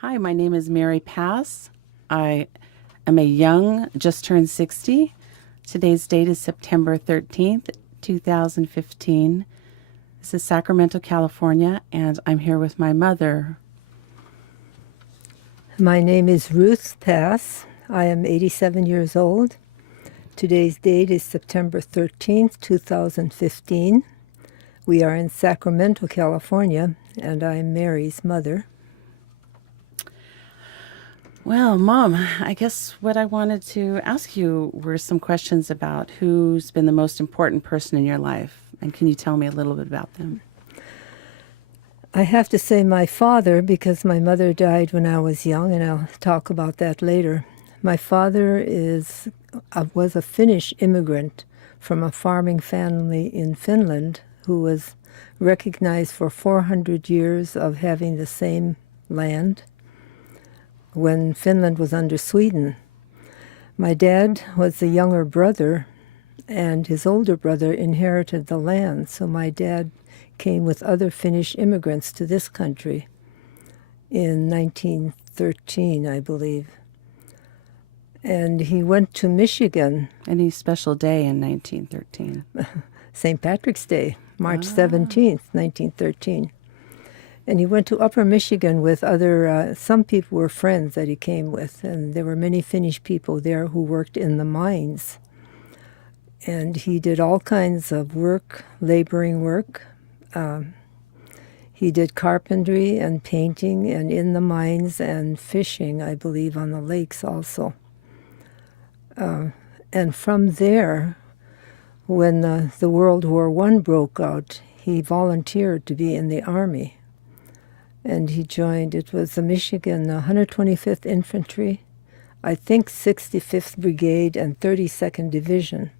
Hi, my name is Mary Pass. I am a young, just turned 60. Today's date is September 13th, 2015. This is Sacramento, California, and I'm here with my mother. My name is Ruth Pass. I am 87 years old. Today's date is September 13th, 2015. We are in Sacramento, California, and I'm Mary's mother. Well, Mom, I guess what I wanted to ask you were some questions about who's been the most important person in your life. And can you tell me a little bit about them? I have to say my father because my mother died when I was young, and I'll talk about that later. My father was a Finnish immigrant from a farming family in Finland who was recognized for 400 years of having the same land when Finland was under Sweden. My dad was the younger brother, and his older brother inherited the land, so my dad came with other Finnish immigrants to this country in 1913, I believe. And he went to Michigan. Any special day in 1913? St. Patrick's Day, March 17th, 1913. And he went to Upper Michigan with some people were friends that he came with, and there were many Finnish people there who worked in the mines. And he did all kinds of work, laboring work. He did carpentry and painting and in the mines and fishing, I believe, on the lakes also. And from there, when the World War I broke out, he volunteered to be in the Army. And he joined, it was the Michigan 125th Infantry, I think 65th Brigade and 32nd Division.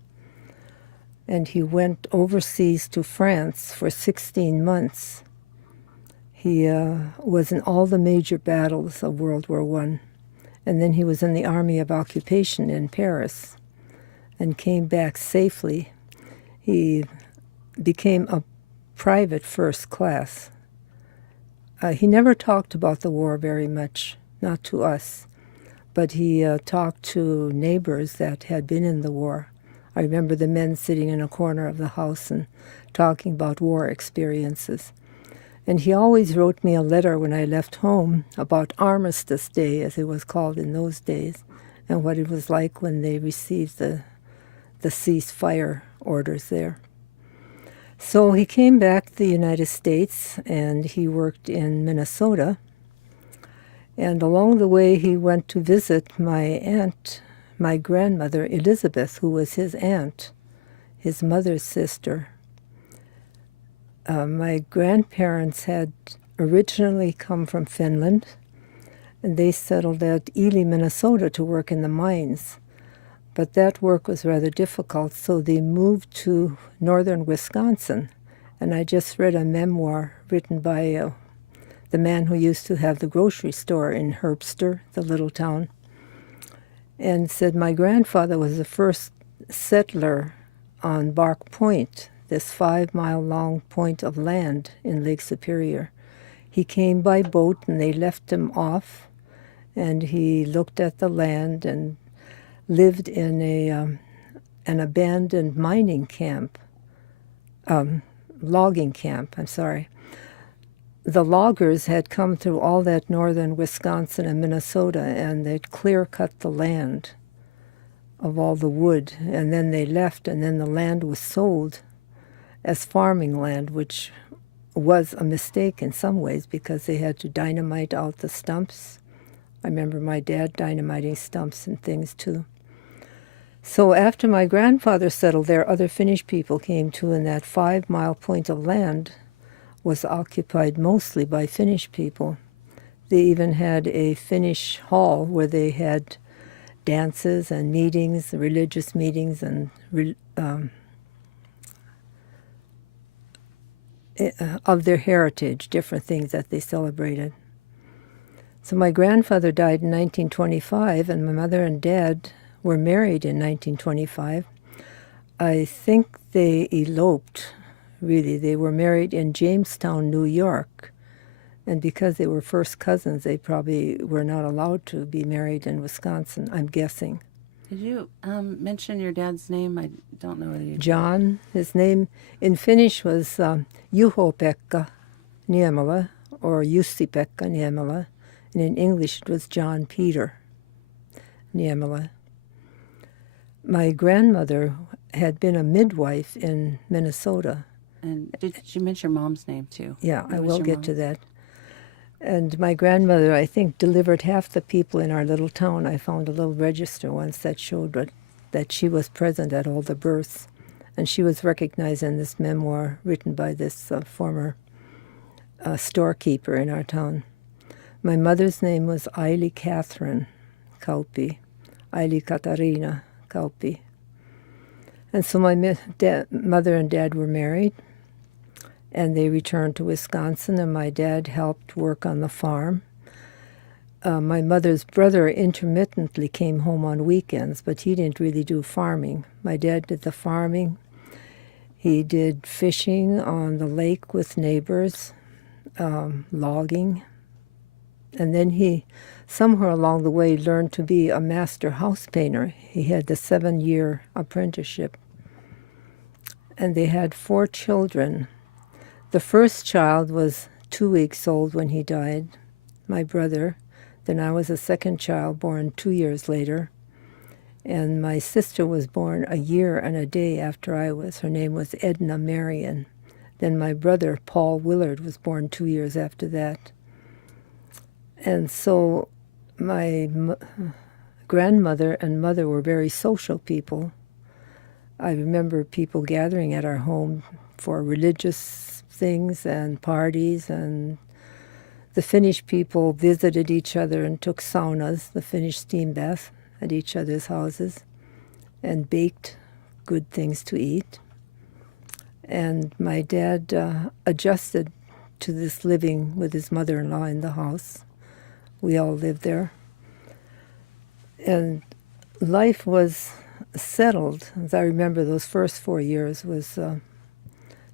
And he went overseas to France for 16 months. He was in all the major battles of World War I. And then he was in the Army of Occupation in Paris and came back safely. He became a private first class. He never talked about the war very much, not to us, but he talked to neighbors that had been in the war. I remember the men sitting in a corner of the house and talking about war experiences. And he always wrote me a letter when I left home about Armistice Day, as it was called in those days, and what it was like when they received the ceasefire orders there. So he came back to the United States, and he worked in Minnesota. And along the way, he went to visit my aunt, my grandmother, Elizabeth, who was his aunt, his mother's sister. My grandparents had originally come from Finland, and they settled at Ely, Minnesota to work in the mines. But that work was rather difficult, so they moved to northern Wisconsin. And I just read a memoir written by the man who used to have the grocery store in Herbster, the little town, and said my grandfather was the first settler on Bark Point, this 5-mile-long point of land in Lake Superior. He came by boat, and they left him off, and he looked at the land and lived in an abandoned mining camp, logging camp, I'm sorry. The loggers had come through all that northern Wisconsin and Minnesota, and they'd clear-cut the land of all the wood, and then they left, and then the land was sold as farming land, which was a mistake in some ways because they had to dynamite out the stumps. I remember my dad dynamiting stumps and things too. So after my grandfather settled there, other Finnish people came too, and that 5-mile point of land was occupied mostly by Finnish people. They even had a Finnish hall where they had dances and meetings, religious meetings, and of their heritage, different things that they celebrated. So my grandfather died in 1925, and my mother and dad were married in 1925. I think they eloped, really. They were married in Jamestown, New York, And because they were first cousins, they probably were not allowed to be married in Wisconsin, I'm guessing. Did you mention your dad's name? I don't know whether you did. John, his name in Finnish was Juho-Pekka Niemela, or Jussi-Pekka Niemela, and in English it was John Peter Niemela. My grandmother had been a midwife in Minnesota. And did you mention your mom's name too? Yeah, What I was will your get mom? to that. And my grandmother, I think, delivered half the people in our little town. I found a little register once that showed that she was present at all the births. And she was recognized in this memoir written by this former storekeeper in our town. My mother's name was Aili Catherine Kauppi, Aili Katarina Kauppi. And so my mother and dad were married, and they returned to Wisconsin, and my dad helped work on the farm. My mother's brother intermittently came home on weekends, but he didn't really do farming. My dad did the farming. He did fishing on the lake with neighbors, logging. And then he, somewhere along the way, learned to be a master house painter. He had the 7-year apprenticeship. And they had 4 children. The first child was 2 weeks old when he died, my brother. Then I was a second child, born 2 years later. And my sister was born a year and a day after I was. Her name was Edna Marion. Then my brother, Paul Willard, was born 2 years after that. And so my grandmother and mother were very social people. I remember people gathering at our home for religious things and parties, and the Finnish people visited each other and took saunas, the Finnish steam bath, at each other's houses, and baked good things to eat. And my dad adjusted to this living with his mother-in-law in the house. We all lived there. And life was settled. As I remember, those first 4 years was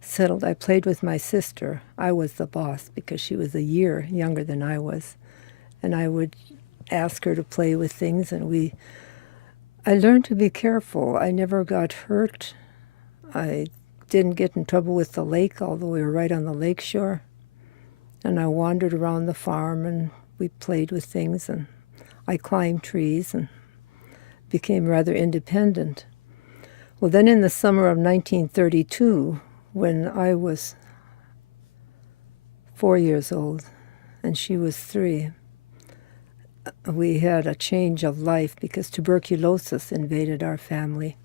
settled. I played with my sister. I was the boss because she was a year younger than I was. And I would ask her to play with things, and I learned to be careful. I never got hurt. I didn't get in trouble with the lake, although we were right on the lake shore. And I wandered around the farm, and we played with things, and I climbed trees and became rather independent. Well, then in the summer of 1932, when I was 4 years old and she was 3, we had a change of life because tuberculosis invaded our family.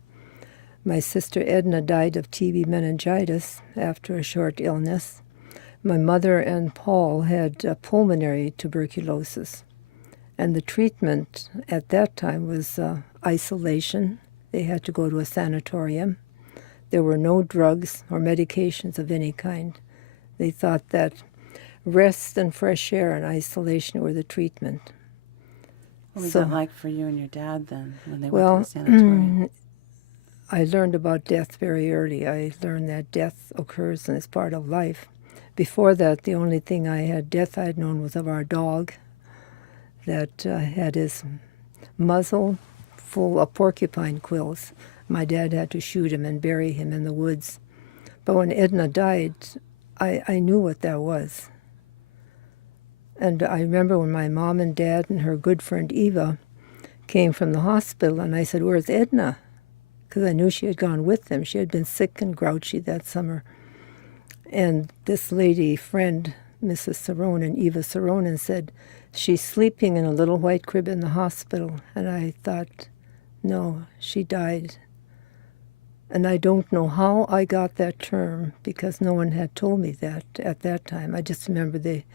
My sister Edna died of TB meningitis after a short illness. My mother and Paul had pulmonary tuberculosis. And the treatment at that time was isolation. They had to go to a sanatorium. There were no drugs or medications of any kind. They thought that rest and fresh air and isolation were the treatment. What was that like for you and your dad then when they went to the sanatorium? I learned about death very early. I learned that death occurs and is part of life. Before that, the only thing death I had known was of our dog that had his muzzle full of porcupine quills. My dad had to shoot him and bury him in the woods. But when Edna died, I knew what that was. And I remember when my mom and dad and her good friend Eva came from the hospital, and I said, "Where's Edna?" Because I knew she had gone with them. She had been sick and grouchy that summer. And this lady friend, Mrs. Saronin, Eva Saronin, said, "She's sleeping in a little white crib in the hospital." And I thought, no, she died. And I don't know how I got that term because no one had told me that at that time. I just remember they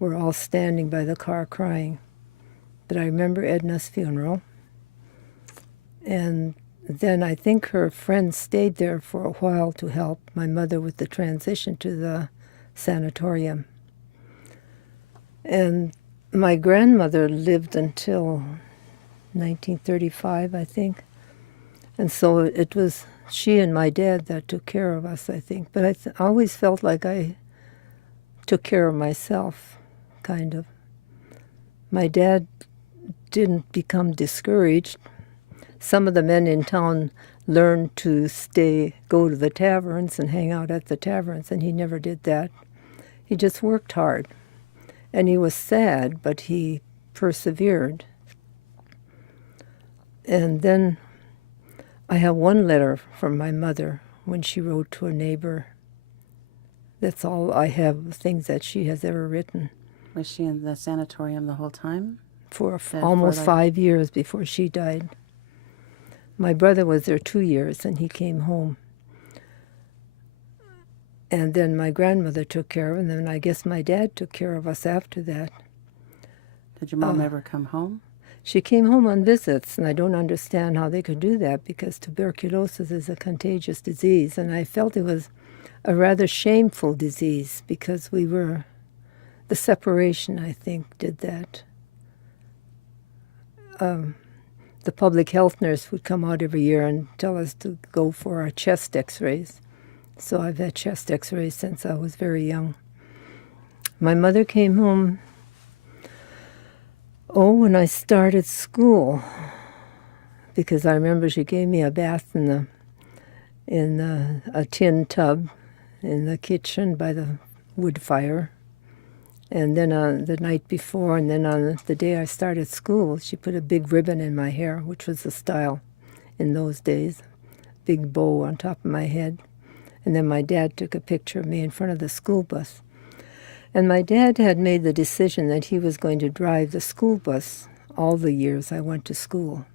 were all standing by the car crying. But I remember Edna's funeral. And then I think her friends stayed there for a while to help my mother with the transition to the sanatorium. And my grandmother lived until 1935, I think. And so it was she and my dad that took care of us, I think. But I always felt like I took care of myself. kind of. My dad didn't become discouraged. Some of the men in town learned to go to the taverns and hang out at the taverns, and he never did that. He just worked hard. And he was sad, but he persevered. And then I have one letter from my mother when she wrote to a neighbor. That's all I have, things that she has ever written. Was she in the sanatorium the whole time? For almost 5 years before she died. My brother was there 2 years, and he came home. And then my grandmother took care of him, and then I guess my dad took care of us after that. Did your mom ever come home? She came home on visits, and I don't understand how they could do that, because tuberculosis is a contagious disease, and I felt it was a rather shameful disease, because the separation, I think, did that. The public health nurse would come out every year and tell us to go for our chest x-rays. So I've had chest x-rays since I was very young. My mother came home, when I started school, because I remember she gave me a bath in a tin tub in the kitchen by the wood fire. And then on the night before, and then on the day I started school, she put a big ribbon in my hair, which was the style in those days, big bow on top of my head. And then my dad took a picture of me in front of the school bus. And my dad had made the decision that he was going to drive the school bus all the years I went to school.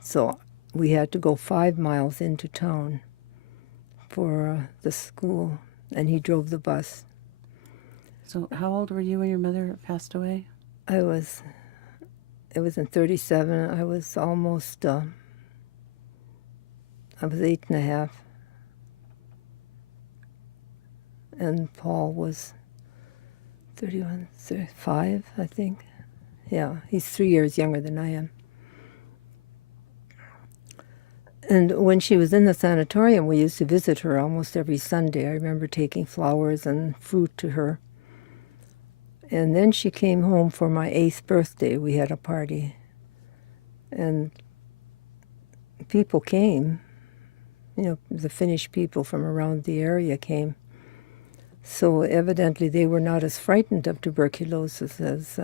So we had to go 5 miles into town for the school, and he drove the bus. So how old were you when your mother passed away? It was in 37. I was almost, I was 8.5. And Paul was 31, 35, I think. Yeah, he's 3 years younger than I am. And when she was in the sanatorium, we used to visit her almost every Sunday. I remember taking flowers and fruit to her. And then she came home for my 8th birthday. We had a party. And people came. The Finnish people from around the area came. So evidently they were not as frightened of tuberculosis as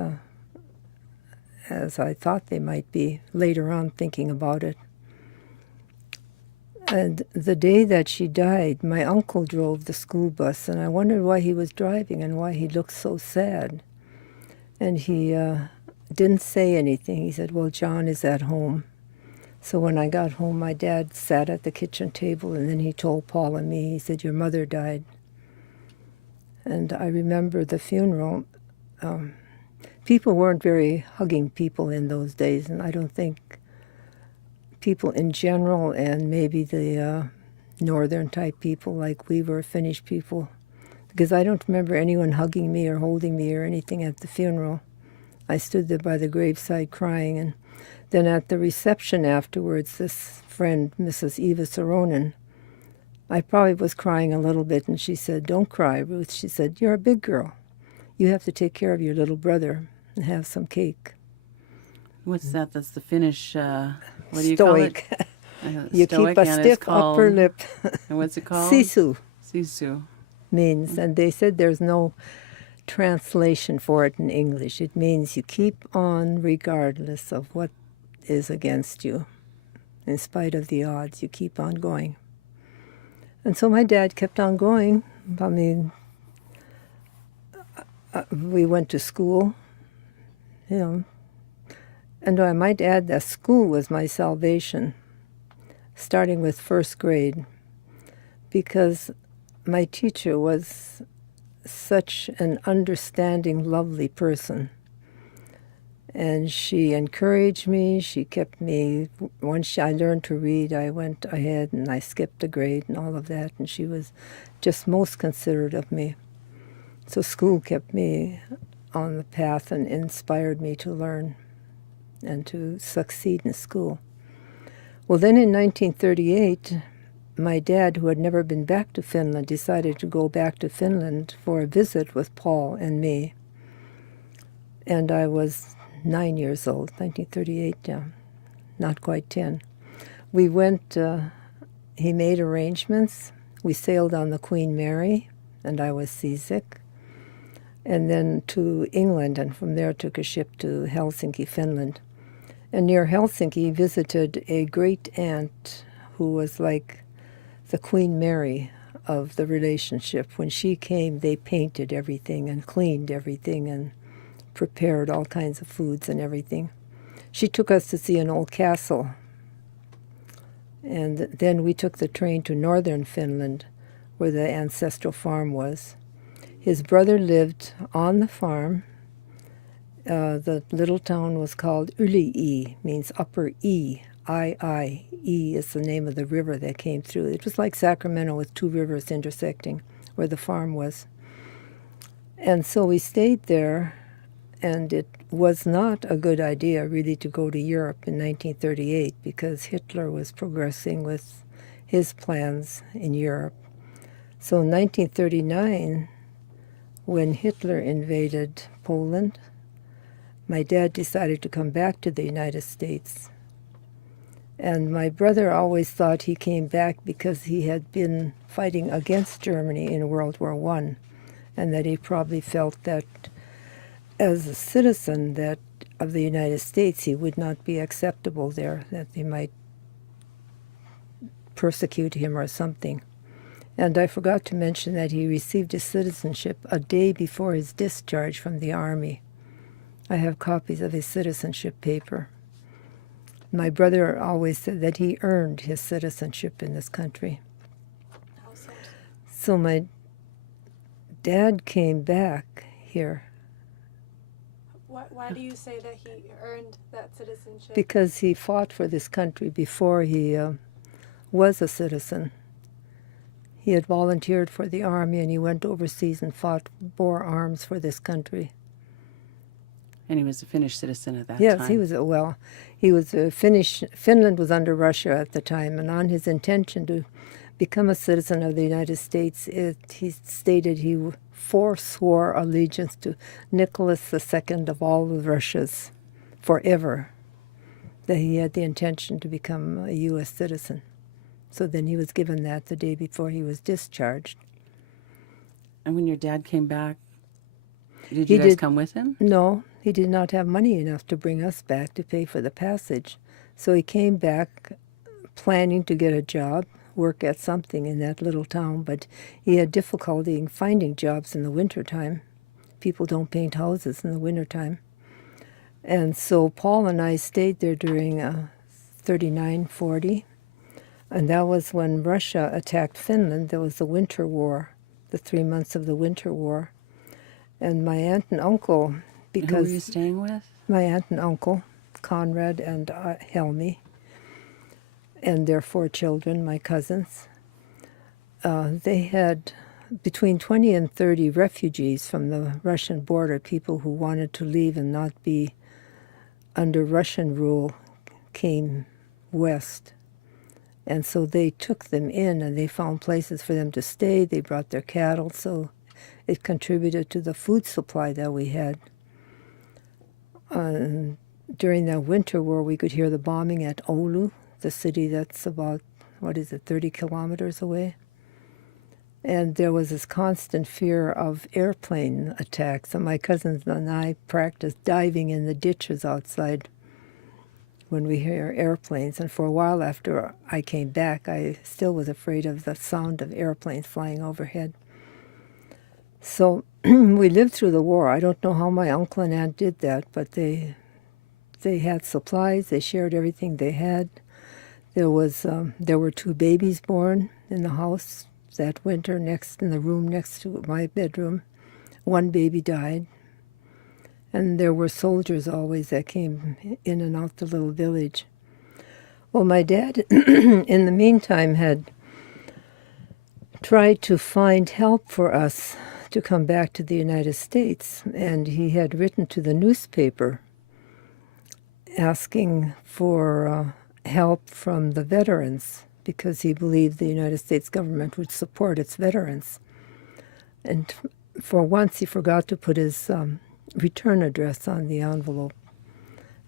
I thought they might be later on, thinking about it. And the day that she died, my uncle drove the school bus, and I wondered why he was driving and why he looked so sad. And he didn't say anything. He said, well, John is at home. So when I got home, my dad sat at the kitchen table, and then he told Paul and me, he said, your mother died. And I remember the funeral. People weren't very hugging people in those days, and I don't think people in general, and maybe the northern type people like we were, Finnish people, because I don't remember anyone hugging me or holding me or anything at the funeral. I stood there by the graveside crying, and then at the reception afterwards, this friend, Mrs. Eva Soronen, I probably was crying a little bit, and she said, don't cry, Ruth. She said, you're a big girl. You have to take care of your little brother and have some cake. What's that? That's the Finnish, what do you Stoic. call it? You keep a stiff upper lip. And what's it called? Sisu Sisu. means, and they said there's no translation for it in English. It means you keep on regardless of what is against you. In spite of the odds, you keep on going. And so my dad kept on going. I mean, we went to school, And I might add that school was my salvation, starting with first grade, because my teacher was such an understanding, lovely person. And she encouraged me. She kept me. Once I learned to read, I went ahead and I skipped a grade and all of that. And she was just most considerate of me. So school kept me on the path and inspired me to learn and to succeed in school. Well, then in 1938, my dad, who had never been back to Finland, decided to go back to Finland for a visit with Paul and me. and I was 9 years old, 1938, yeah, not quite 10. We went, he made arrangements. We sailed on the Queen Mary, and I was seasick, and then to England, and from there took a ship to Helsinki, Finland. And near Helsinki visited a great aunt who was like the Queen Mary of the relationship. When she came, they painted everything and cleaned everything and prepared all kinds of foods and everything. She took us to see an old castle. And then we took the train to northern Finland, where the ancestral farm was. His brother lived on the farm. The little town was called Yli-i, means upper E, I. E is the name of the river that came through. It was like Sacramento with two rivers intersecting where the farm was. And so we stayed there, and it was not a good idea really to go to Europe in 1938 because Hitler was progressing with his plans in Europe. So in 1939, when Hitler invaded Poland, my dad decided to come back to the United States. And my brother always thought he came back because he had been fighting against Germany in World War I, and that he probably felt that as a citizen that of the United States he would not be acceptable there, that they might persecute him or something. And I forgot to mention that he received his citizenship a day before his discharge from the Army. I have copies of his citizenship paper. My brother always said that he earned his citizenship in this country. Awesome. So my dad came back here Why do you say that he earned that citizenship? because he fought for this country before he was a citizen. He had volunteered for the Army, and he went overseas and bore arms for this country. And he was a Finnish citizen at that time. Yes, he was a Finnish. Finland was under Russia at the time, and on his intention to become a citizen of the United States, he stated he forswore allegiance to Nicholas II of all of Russia's forever, that he had the intention to become a U.S. citizen. So then he was given that the day before he was discharged. And when your dad came back, did you guys come with him? No, he did not have money enough to bring us back to pay for the passage. So he came back planning to get a job, work at something in that little town, but he had difficulty in finding jobs in the wintertime. People don't paint houses in the wintertime. And so Paul and I stayed there during 39-40, and that was when Russia attacked Finland. There was the Winter War, the 3 months of the Winter War. And my aunt and uncle, because... And who were you staying with? My aunt and uncle, Conrad and Helmi, and their 4 children, my cousins. They had between 20 and 30 refugees from the Russian border, people who wanted to leave and not be under Russian rule, came west. And so they took them in, and they found places for them to stay. They brought their cattle, so it contributed to the food supply that we had. During that Winter War, we could hear the bombing at Oulu, the city that's about, 30 kilometers away. And there was this constant fear of airplane attacks. And my cousins and I practiced diving in the ditches outside when we hear airplanes. And for a while after I came back, I still was afraid of the sound of airplanes flying overhead. So we lived through the war. I don't know how my uncle and aunt did that, but they had supplies. They shared everything they had. There were 2 babies born in the house that winter, in the room next to my bedroom. 1 baby died. And there were soldiers always that came in and out the little village. Well, my dad, in the meantime, had tried to find help for us to come back to the United States, and he had written to the newspaper asking for help from the veterans because he believed the United States government would support its veterans. And for once he forgot to put his return address on the envelope.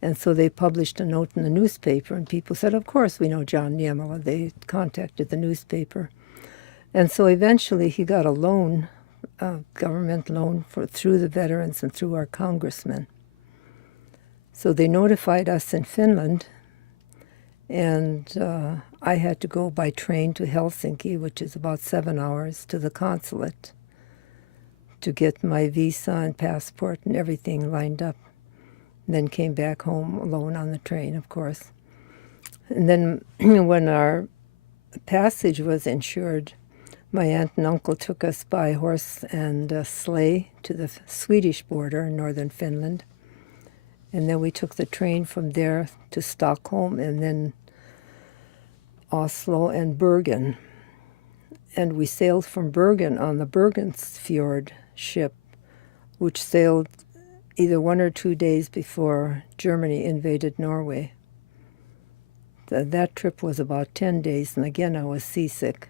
And so they published a note in the newspaper, and people said, of course we know John Niemela. They contacted the newspaper. And so eventually he got a loan, a government loan, through the veterans and through our congressman. So they notified us in Finland, and I had to go by train to Helsinki, which is about 7 hours, to the consulate to get my visa and passport and everything lined up. Then came back home alone on the train, of course. And then when our passage was insured, my aunt and uncle took us by horse and sleigh to the Swedish border in northern Finland. And then we took the train from there to Stockholm and then Oslo and Bergen. And we sailed from Bergen on the Bergensfjord ship, which sailed either 1 or 2 days before Germany invaded Norway. That trip was about 10 days, and again I was seasick.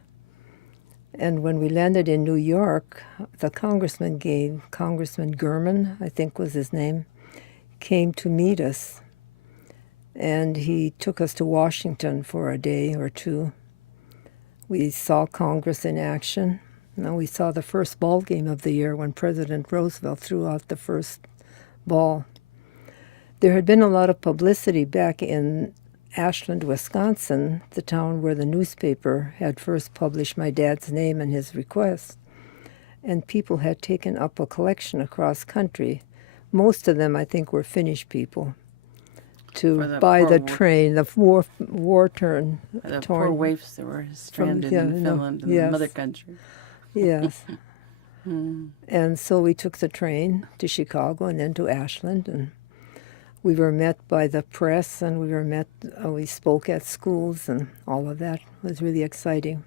And when we landed in New York, the Congressman Gurman, I think was his name, came to meet us. And he took us to Washington for a day or two. We saw Congress in action. And we saw the first ball game of the year when President Roosevelt threw out the first ball. There had been a lot of publicity back in Ashland, Wisconsin, the town where the newspaper had first published my dad's name and his request. And people had taken up a collection across country. Most of them, I think, were Finnish people to buy the train, the war-torn. The poor waifs that were stranded in Finland, in the mother country. Yes. And so we took the train to Chicago and then to Ashland, and we were met by the press, and we spoke at schools, and all of that was really exciting.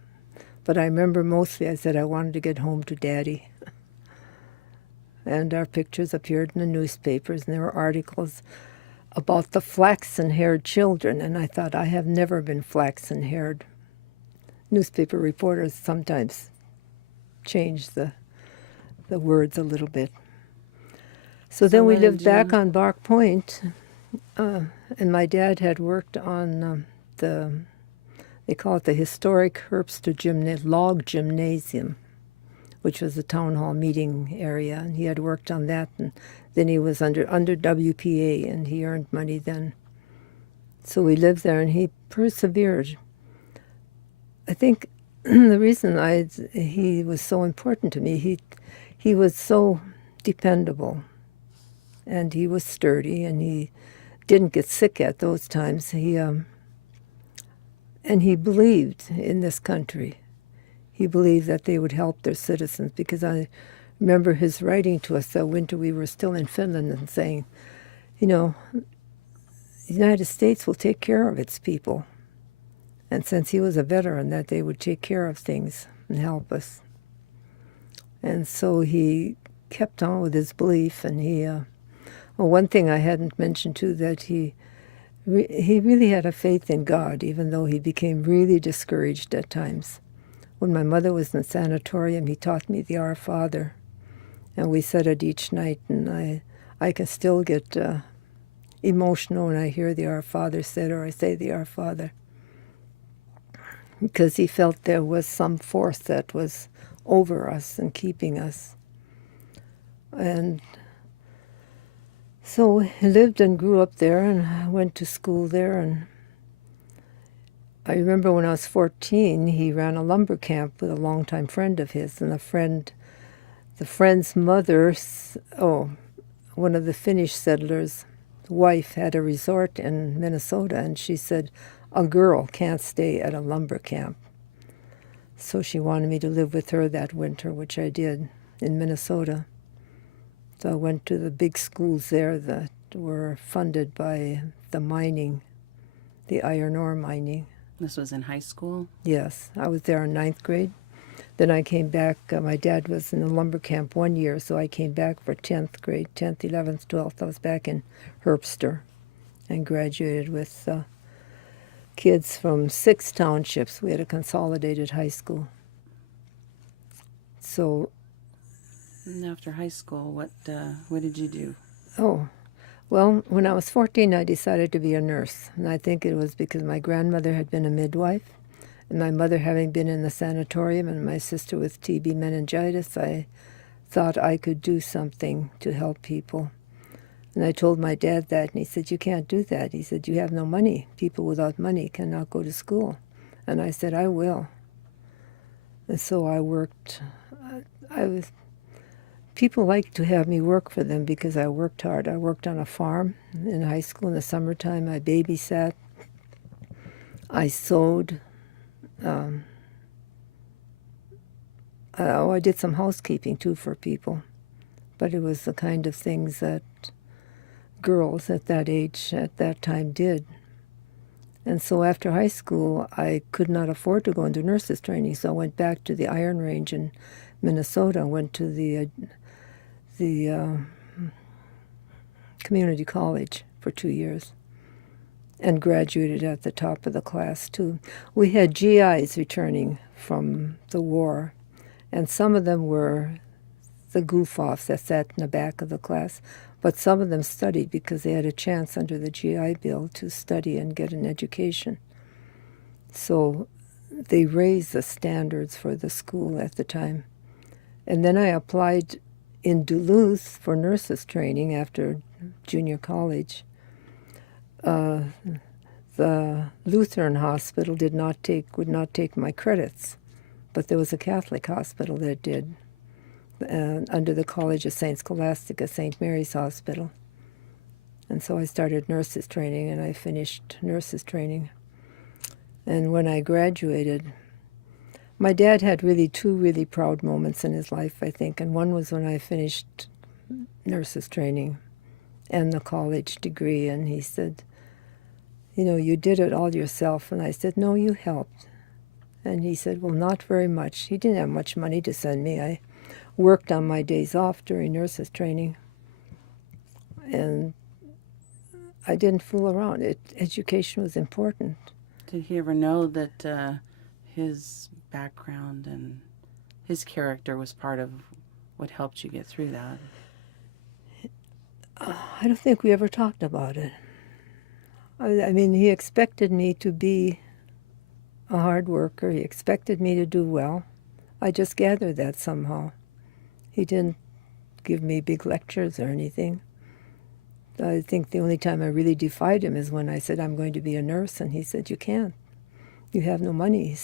But I remember mostly I said I wanted to get home to Daddy. And our pictures appeared in the newspapers, and there were articles about the flaxen-haired children, and I thought, I have never been flaxen-haired. Newspaper reporters sometimes change the words a little bit. So then we lived back on Bark Point, and my dad had worked on they call it the historic Herbster log gymnasium, which was a town hall meeting area, and he had worked on that, and then he was under WPA, and he earned money then. So we lived there, and he persevered. I think the reason he was so important to me, he was so dependable, and he was sturdy, and he didn't get sick at those times. And he believed in this country. He believed that they would help their citizens, because I remember his writing to us that winter we were still in Finland and saying, the United States will take care of its people. And since he was a veteran, that they would take care of things and help us. And so he kept on with his belief, and one thing I hadn't mentioned too, that he really had a faith in God, even though he became really discouraged at times. When my mother was in the sanatorium, he taught me the Our Father, and we said it each night, and I can still get emotional when I hear the Our Father said, or I say the Our Father, because he felt there was some force that was over us and keeping us. And so he lived and grew up there, and I went to school there. And I remember when I was 14, he ran a lumber camp with a longtime friend of his, and the friend's mother, one of the Finnish settlers' wife, had a resort in Minnesota, and she said, a girl can't stay at a lumber camp. So she wanted me to live with her that winter, which I did in Minnesota. So I went to the big schools there that were funded by the mining, the iron ore mining. This was in high school? Yes, I was there in 9th grade. Then I came back. My dad was in the lumber camp 1 year, so I came back for 10th grade, 10th, 11th, 12th. I was back in Herbster and graduated with kids from 6 townships. We had a consolidated high school. So And after high school, what did you do? Oh, well, when I was 14, I decided to be a nurse. And I think it was because my grandmother had been a midwife, and my mother having been in the sanatorium, and my sister with TB meningitis, I thought I could do something to help people. And I told my dad that, and he said, "You can't do that." He said, "You have no money. People without money cannot go to school." And I said, "I will." And so I worked. I was. People liked to have me work for them because I worked hard. I worked on a farm in high school in the summertime. I babysat. I sewed. I did some housekeeping too for people. But it was the kind of things that girls at that age, at that time, did. And so after high school, I could not afford to go into nurses training, so I went back to the Iron Range in Minnesota, went to the community college for 2 years, and graduated at the top of the class, too. We had GIs returning from the war, and some of them were the goof-offs that sat in the back of the class, but some of them studied because they had a chance under the GI Bill to study and get an education. So they raised the standards for the school at the time. And then I applied in Duluth for nurses training after junior college. The Lutheran hospital would not take my credits, but there was a Catholic hospital that did, under the College of St. Scholastica, St. Mary's Hospital. And so I started nurses training, and I finished nurses training. And when I graduated, my dad had two really proud moments in his life, I think. And one was when I finished nurses training and the college degree. And he said, "You did it all yourself." And I said, "No, you helped." And he said, "Well, not very much." He didn't have much money to send me. I worked on my days off during nurses training. And I didn't fool around. Education was important. Did he ever know that his background and his character was part of what helped you get through that? I don't think we ever talked about it. I mean, he expected me to be a hard worker. He expected me to do well. I just gathered that somehow. He didn't give me big lectures or anything. I think the only time I really defied him is when I said I'm going to be a nurse, and he said, "You can't. You have no money."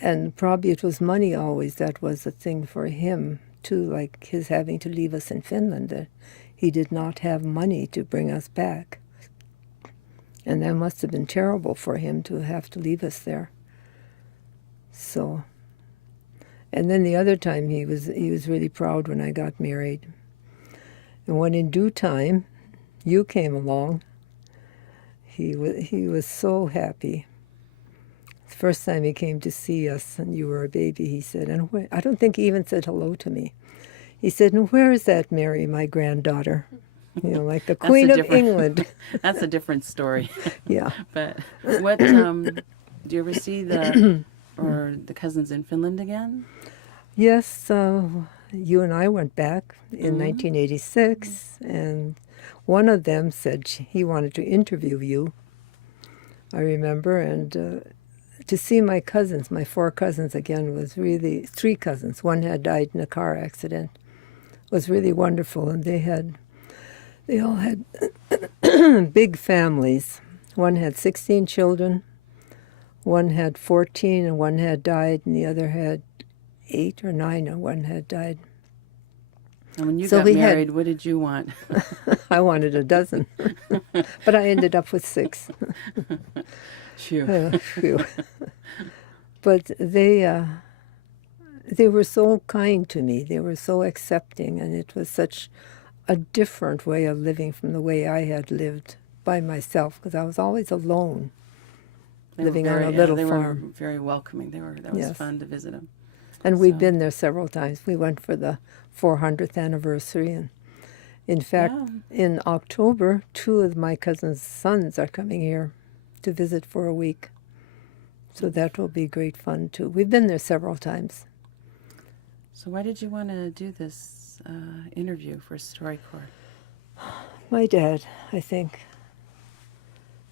And probably it was money always that was a thing for him too, like his having to leave us in Finland, that he did not have money to bring us back. And that must have been terrible for him to have to leave us there. So, and then the other time he was really proud when I got married. And when in due time you came along, he was so happy. The first time he came to see us and you were a baby, he said, I don't think he even said hello to me. He said, "And where is that Mary, my granddaughter?" Like the Queen of England. That's a different story. Yeah. But what, do you ever see the cousins in Finland again? Yes, you and I went back in 1986, and one of them said he wanted to interview you, I remember, and to see my cousins, my 4 cousins again, was really, 3 cousins, one had died in a car accident, was really wonderful, and they all had big families. One had 16 children, one had 14, and one had died, and the other had 8 or 9, and one had died. And when you got married, what did you want? I wanted a dozen, but I ended up with 6. Phew. Phew. But they were so kind to me. They were so accepting, and it was such a different way of living from the way I had lived by myself, because I was always alone, living on a little farm. They were very welcoming. That was fun to visit them. And we've been there several times. We went for the 400th anniversary. And in fact, in October, 2 of my cousin's sons are coming here to visit for a week. So that will be great fun, too. We've been there several times. So why did you want to do this interview for StoryCorps? My dad, I think,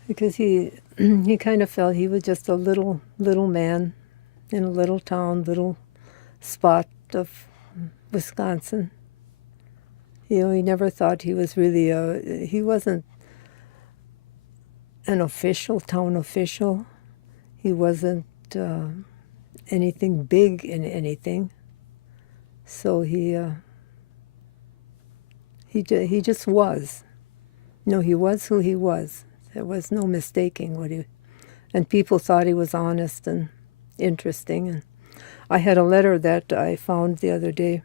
because he he kind of felt he was just a little man in a little town, little spot of Wisconsin. You know, he never thought he was really he wasn't an official, town official. He wasn't anything big in anything. So he just was. No, he was who he was. There was no mistaking what he. And people thought he was honest and interesting. And I had a letter that I found the other day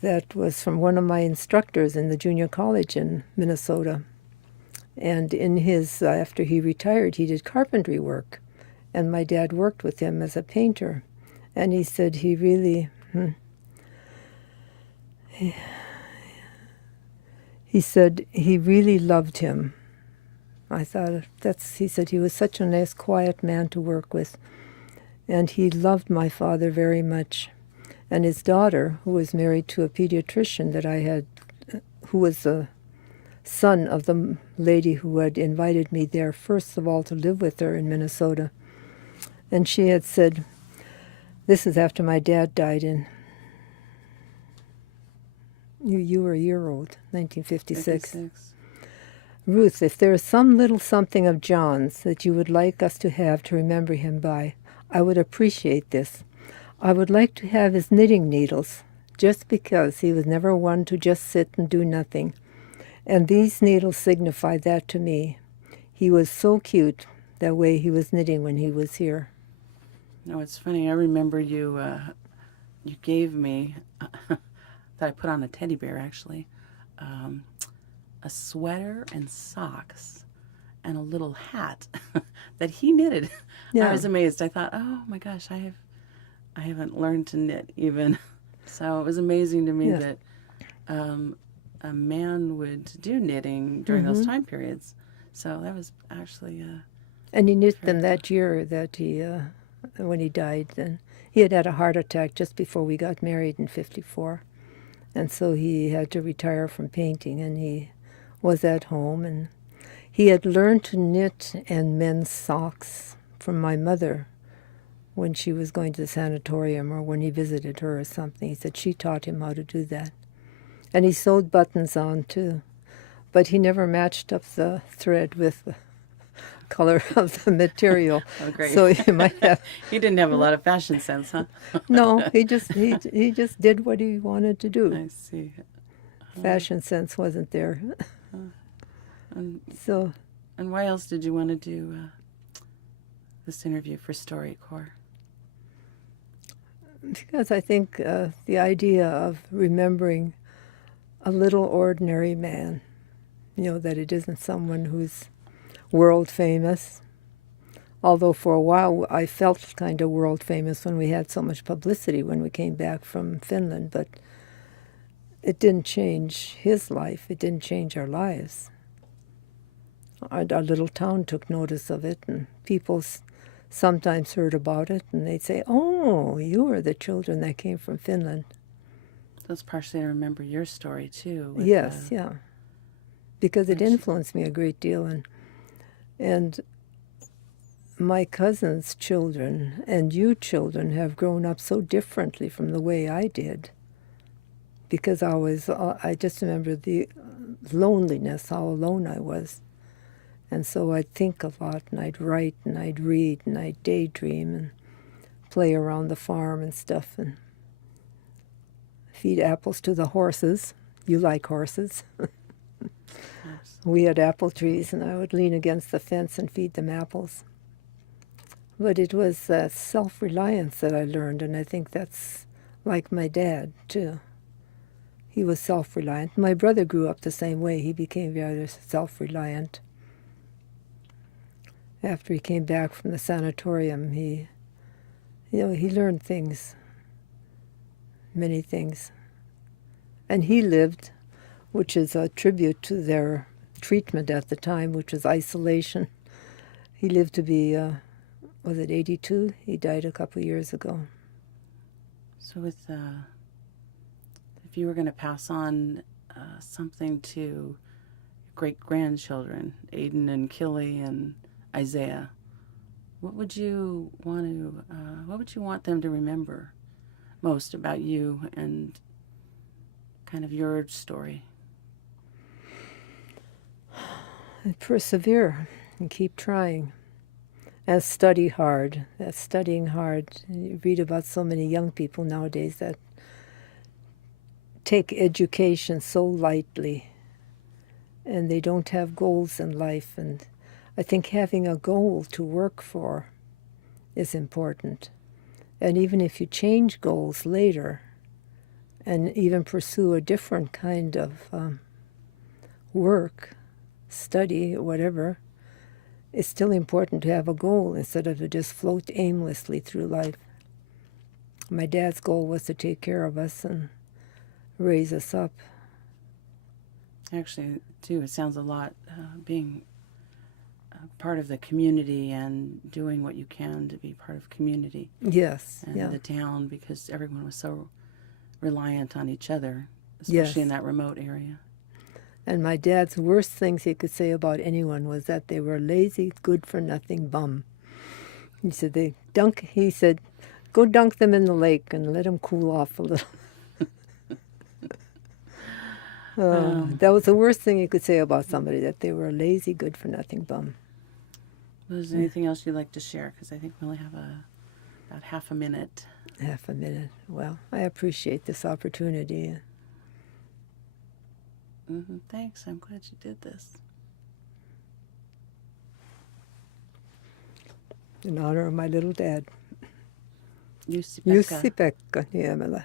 that was from one of my instructors in the junior college in Minnesota. And in his, after he retired, he did carpentry work. And my dad worked with him as a painter. And he said he really, he said he really loved him. I thought he said he was such a nice, quiet man to work with. And he loved my father very much. And his daughter, who was married to a pediatrician that I had, who was the son of the lady who had invited me there, first of all, to live with her in Minnesota. And she had said, this is after my dad died in, you were a year old, 1956. 56. Ruth, if there is some little something of John's that you would like us to have to remember him by, I would appreciate this. I would like to have his knitting needles, just because he was never one to just sit and do nothing. And these needles signify that to me. He was so cute, that way he was knitting when he was here. No, it's funny. I remember you gave me, that I put on a teddy bear actually, a sweater and socks and a little hat that he knitted. Yeah. I was amazed. I thought, oh my gosh, I haven't learned to knit even. So it was amazing to me that a man would do knitting during those time periods. So that was actually and he knit them that year that he when he died. Then he had a heart attack just before we got married in '54, and so he had to retire from painting, and he was at home, and he had learned to knit and mend socks from my mother when she was going to the sanatorium or when he visited her or something. He said she taught him how to do that. And he sewed buttons on too, but he never matched up the thread with the color of the material. oh, great. So he might have. He didn't have a lot of fashion sense, huh? No, he just did what he wanted to do. I see. Fashion sense wasn't there. And, So and why else did you want to do this interview for StoryCorps? because I think the idea of remembering a little ordinary man, that it isn't someone who's world famous. Although for a while I felt kind of world famous when we had so much publicity when we came back from Finland, but it didn't change his life. It didn't change our lives. Our little town took notice of it, and people sometimes heard about it, and they'd say, oh, you were the children that came from Finland. That's partially to remember your story, too. With, Yes, yeah. Because it influenced me a great deal. And my cousin's children and you children have grown up so differently from the way I did. Because I just remember the loneliness, how alone I was. And so I'd think a lot, and I'd write, and I'd read, and I'd daydream, and play around the farm and stuff, and feed apples to the horses. You like horses. We had apple trees, and I would lean against the fence and feed them apples. But it was self-reliance that I learned, and I think that's like my dad, too. He was self-reliant. My brother grew up the same way. He became very self-reliant. After he came back from the sanatorium, he learned things, many things. And he lived, which is a tribute to their treatment at the time, which was isolation. He lived to be, was it 82? He died a couple years ago. So with if you were going to pass on something to your great-grandchildren, Aiden and Killy and Isaiah, what would you want them to remember most about you and kind of your story? And persevere and keep trying. And study hard. That's studying hard. You read about so many young people nowadays that take education so lightly and they don't have goals in life. And I think having a goal to work for is important. And even if you change goals later and even pursue a different kind of work, study, whatever, it's still important to have a goal instead of to just float aimlessly through life. My dad's goal was to take care of us and raise us up. Actually, too, it sounds a lot being part of the community and doing what you can to be part of community. Yes, and yeah. the town, because everyone was so reliant on each other, especially in that remote area. And my dad's worst things he could say about anyone was that they were lazy, good-for-nothing bum. He said, go dunk them in the lake and let them cool off a little. That was the worst thing you could say about somebody, that they were a lazy, good-for-nothing bum. Was there anything else you'd like to share? Because I think we only have about half a minute. Half a minute. Well, I appreciate this opportunity. Thanks. I'm glad you did this. In honor of my little dad. Jussi-Pekka. Jussi-Pekka Niemelä.